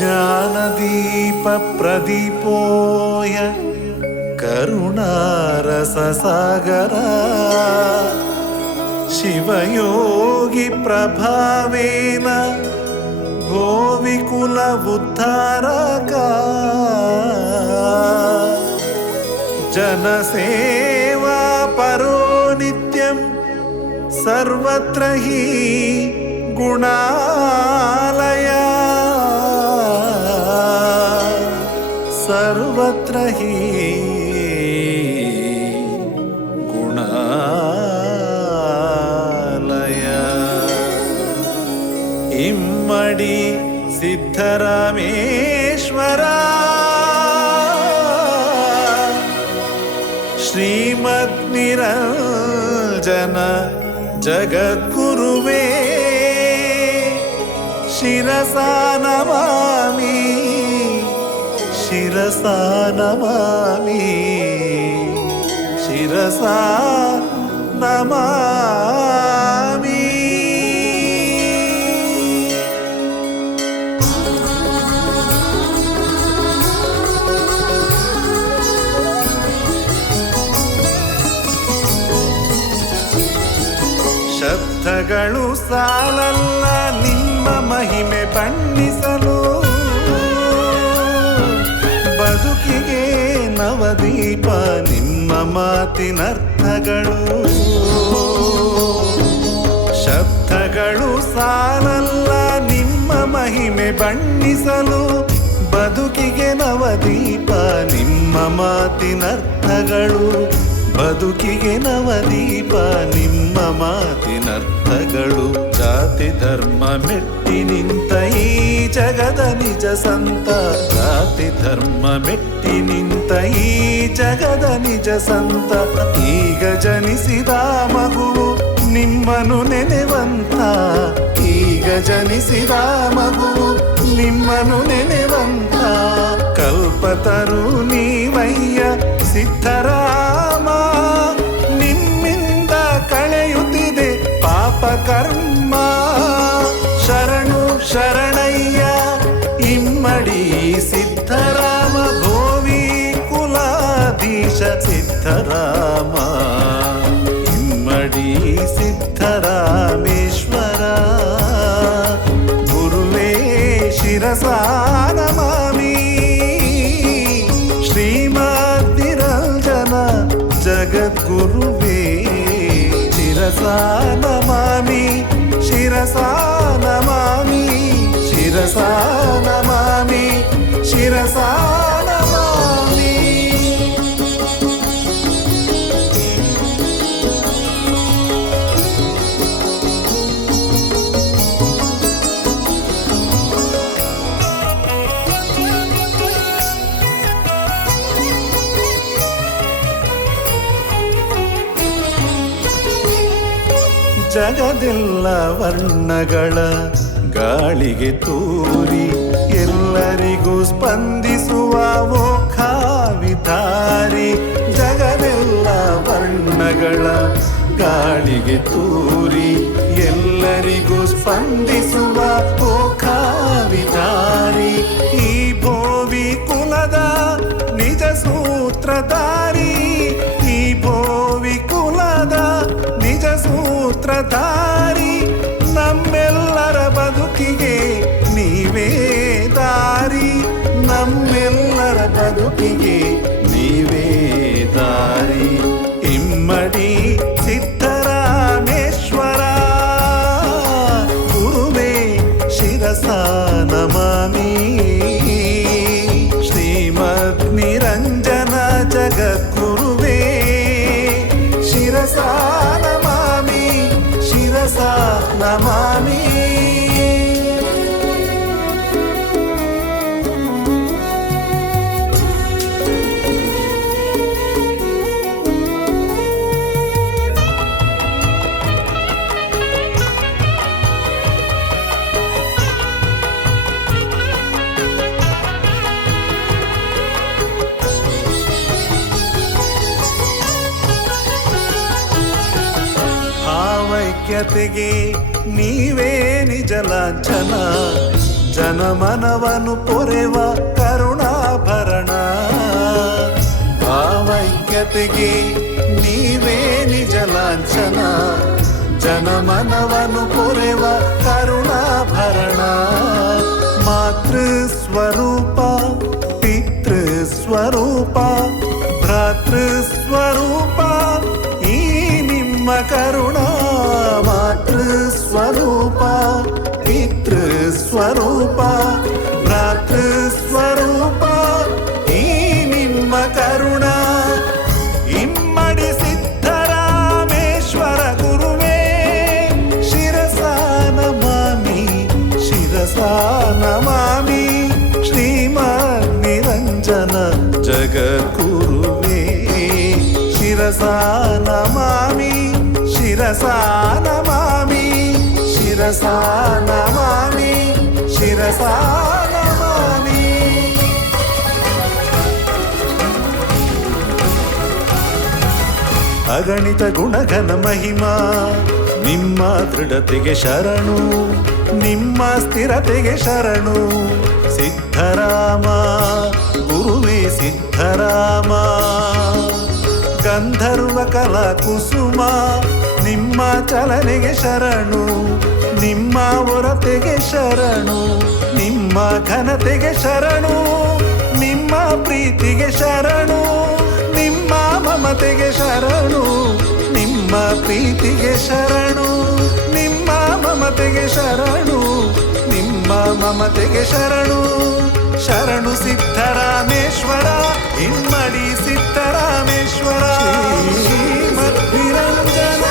ज्ञानदीप प्रदीपोय करुणारससागरा शिवयोगी प्रभावेन भोविकुल उद्धारका जनसेवा परो नित्यं सर्वत्र हि गुणालया सर्वत्र हि गुणालया इम्मडि सिद्धरामेश्वरा श्रीमद्निरञ्जन जगद्गुरुवे शिरसा नमामि शिरसा नमामि शिरसा नमामि। ಶಬ್ದಗಳು ಸಾಲಲ್ಲ ನಿಮ್ಮ ಮಹಿಮೆ ಬಣ್ಣಿಸಲು, ಬದುಕಿಗೆ ನವದೀಪ ನಿಮ್ಮ ಮಾತಿನರ್ಥಗಳು. ಶಬ್ದಗಳು ಸಾಲಲ್ಲ ನಿಮ್ಮ ಮಹಿಮೆ ಬಣ್ಣಿಸಲು, ಬದುಕಿಗೆ ನವದೀಪ ನಿಮ್ಮ ಮಾತಿನರ್ಥಗಳು. ಬದುಕಿಗೆ ನವದೀಪ ನಿಮ್ಮ ಮಾತಿನರ್ಥಗಳು. ಜಾತಿ ಧರ್ಮ ಮೆಟ್ಟಿ ನಿಂತ ಈ ಜಗದ ನಿಜ ಸಂತ, ಜಾತಿ ಧರ್ಮ ಮೆಟ್ಟಿ ನಿಂತ ಈ ಜಗದ ನಿಜ ಸಂತ. ಈಗ ಜನಿಸಿದ ಮಗುವು ನಿಮ್ಮನು ನೆನೆವಂತ, ಈಗ ಜನಿಸಿದ ಮಗುವು ನಿಮ್ಮನು ನೆನೆವಂತ. ಕಲ್ಪತರು ನೀವಯ್ಯ ಸಿದ್ಧರಾಮ, ನಿಮ್ಮಿಂದ ಕಳೆಯುತ್ತಿದೆ ಪಾಪ ಕರ್ಮ. ಶರಣು ಶರಣಯ್ಯ ಇಮ್ಮಡಿ ಸಿದ್ಧರಾಮ, ಭೋವಿ ಕುಲಾಧೀಶ ಸಿದ್ಧರಾಮ. ಇಮ್ಮಡಿ ಸಿದ್ಧರಾಮೇಶ್ವರ ಗುರುವೇ ಶಿರಸಾ ನಮಾಮಿ. ಶ್ರೀಮದ್ನಿರಂಜನ ಜಗದ್ಗುರುವೇ ಶಿರಸಾ ನಮಾಮಿ ಶಿರಸಾ ನಮಾಮಿ ಶಿರಸಾ ನಮಾಮಿ ಶಿರಸಾ ನಮಾಮಿ. ಜಗದೆಲ್ಲ ವರ್ಣಗಳ ಗಾಳಿಗೆ ತೂರಿ ಎಲ್ಲರಿಗೂ ಸ್ಪಂದಿಸುವ ಮೋಕ್ಷವಿಧಾರಿ. ಜಗದೆಲ್ಲ ವರ್ಣಗಳ ಗಾಳಿಗೆ ತೂರಿ ಎಲ್ಲರಿಗೂ ಸ್ಪಂದಿಸುವ ಮೋಕ್ಷವಿಧಾರಿ. ಈ ಭೋವಿ ಕುಲದ ನಿಜ ಸೂತ್ರಧಾರಿ, ಈ ಭೋವಿ ಕುಲದ ನಿಜ ಸೂತ್ರಧಾರಿ. ನಮ್ಮೆಲ್ಲರ ಬದುಕಿಗೆ ನೀವೇ ದಾರಿ, ನಮ್ಮೆಲ್ಲರ ಬದುಕಿಗೆ ನೀವೇ ದಾರಿ. ಇಮ್ಮಡಿ ಸಿದ್ಧರಾಮೇಶ್ವರ ಗುರುವೇ ಶಿರಸಾ ನಮಾಮಿ. ಶ್ರೀಮದ್ನಿರಂಜನ ಜಗದ್ಗುರುವೇ ಶಿರಸಾ ನಮಾಮಿ ಶಿರಸಾ ನಮಾಮಿ. ಭಾವೈಕ್ಯತೆಗೆ ನೀವೇ ನಿಜ ಲಾಂಛನ, ಜನಮನವನು ಪೊರೆವ ಕರುಣಾಭರಣ ಭಾವೈಕ್ಯತೆಗೆ ನೀವೇ ನಿಜ ಲಾಂಛನ ಜನಮನವನು ಪೊರೆವ ಕರುಣಾಭರಣ ಮಾತೃ ಸ್ವರೂಪ ಪಿತೃ ಸ್ವರೂಪ ಭ್ರಾತೃ ಸ್ವರೂಪ ಈ ನಿಮ್ಮ ಕರುಣ ಮಾತೃ ಸ್ವರೂಪ ಪಿತೃ ಸ್ವರೂಪ ಭ್ರಾತೃ ಸ್ವರೂಪ ಈ ನಿಮ್ಮ ಕರುಣ ಇಮ್ಮಡಿ ಸಿದ್ಧರಾಮೇಶ್ವರ ಗುರುವೇ ಶಿರಸ ನಮಾಮಿ ಶಿರಸ ನಮಾಮಿ ಶ್ರೀಮದ್ ನಿರಂಜನ ಜಗದ್ಗುರುವೇ ಶಿರಸ ನಮಾಮಿ ಶಿರಸ ನಮಾಮಿ ಶಿರಸ ನಮಾಮಿ ಶಿರಸ ನಮಾಮಿ ಅಗಣಿತ ಗುಣಘನ ಮಹಿಮಾ ನಿಮ್ಮ ದೃಢತೆಗೆ ಶರಣು ನಿಮ್ಮ ಸ್ಥಿರತೆಗೆ ಶರಣು ಸಿದ್ಧರಾಮ ಗುರುವೇ ಸಿದ್ಧರಾಮ ಗಂಧರ್ವ ಕಲಾ ಕುಸುಮ ನಿಮ್ಮ ಚಲನೆಗೆ ಶರಣು ನಿಮ್ಮ ಒರತೆಗೆ ಶರಣು ನಿಮ್ಮ ಘನತೆಗೆ ಶರಣು ನಿಮ್ಮ ಪ್ರೀತಿಗೆ ಶರಣು ನಿಮ್ಮ ಮಮತೆಗೆ ಶರಣು ನಿಮ್ಮ ಪ್ರೀತಿಗೆ ಶರಣು ನಿಮ್ಮ ಮಮತೆಗೆ ಶರಣು ನಿಮ್ಮ ಮಮತೆಗೆ ಶರಣು ಶರಣು ಸಿದ್ಧರಾಮೇಶ್ವರ ಇಮ್ಮಡಿ ಸಿದ್ಧರಾಮೇಶ್ವರ ಶ್ರೀಮದ್ ನಿರಂಜನ